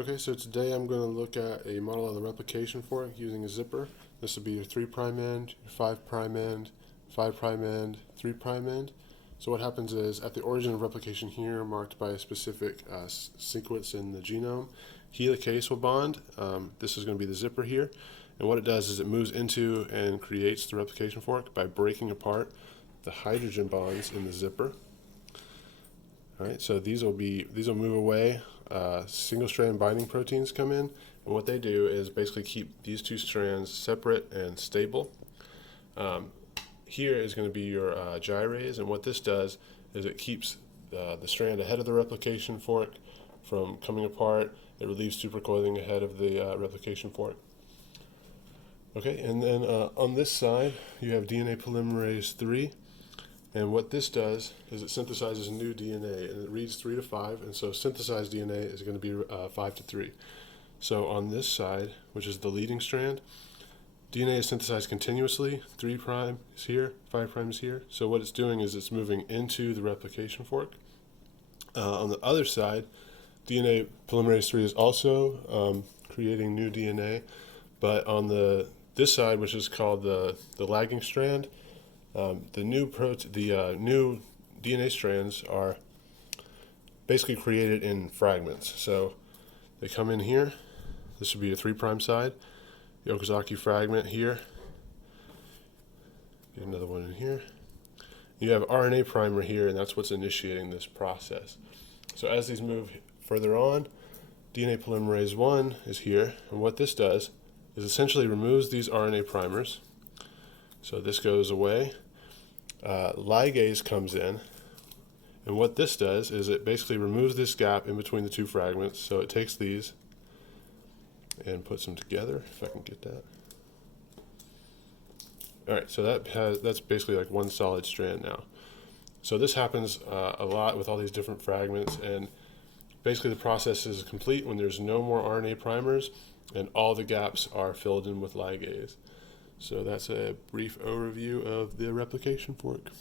Okay, so today I'm going to look at a model of the replication fork using a zipper. This will be your 3' end, your 5' end, 5' end, 3' end. So what happens is at the origin of replication here, marked by a specific sequence in the genome, helicase will bond. This is going to be the zipper here. And what it does is it moves into and creates the replication fork by breaking apart the hydrogen bonds in the zipper. All right, so these will move away. Single-strand binding proteins come in, and what they do is basically keep these two strands separate and stable. Here is going to be your gyrase, and what this does is it keeps the strand ahead of the replication fork from coming apart. It relieves supercoiling ahead of the replication fork. Okay, and then on this side you have DNA polymerase 3. And what this does is it synthesizes new DNA, and it reads 3 to 5, and so synthesized DNA is going to be 5 to 3. So on this side, which is the leading strand, DNA is synthesized continuously. 3' is here, 5' is here. So what it's doing is it's moving into the replication fork. On the other side, DNA polymerase 3 is also creating new DNA, but on this side, which is called the lagging strand, the new DNA strands are basically created in fragments. So they come in here. This would be a 3' side. The Okazaki fragment here. Get another one in here. You have RNA primer here, and that's what's initiating this process. So as these move further on, DNA polymerase 1 is here, and what this does is essentially removes these RNA primers. So this goes away. Ligase comes in, and what this does is it basically removes this gap in between the two fragments. So it takes these and puts them together, if I can get that. Alright, so that's basically like one solid strand now. So this happens a lot with all these different fragments, and basically the process is complete when there's no more RNA primers and all the gaps are filled in with ligase. So that's a brief overview of the replication fork.